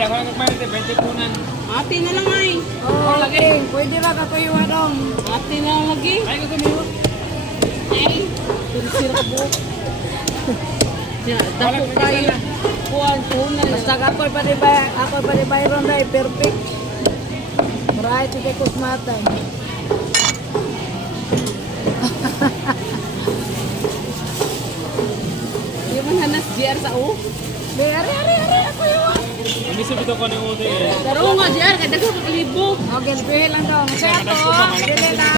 ako lang nagpalit eh, 20 punan. Ate na lang ay. Oo, lagi. Pwede ba kakuyuha dong? Ate na lang lagi. Ay, ko tumiwa. Ay. Sira po. Ya, dako kayo. Kuan na. Basta ako'y pa bayron dahil perfect. Right, kay kusmatan. Di man hanas GR sa U. Ari, ako yun. Umisip ito ko ng uti eh. Pero nga GR, kada ka libo. Okay, pihil lang daw. Masaya to. Dili lang.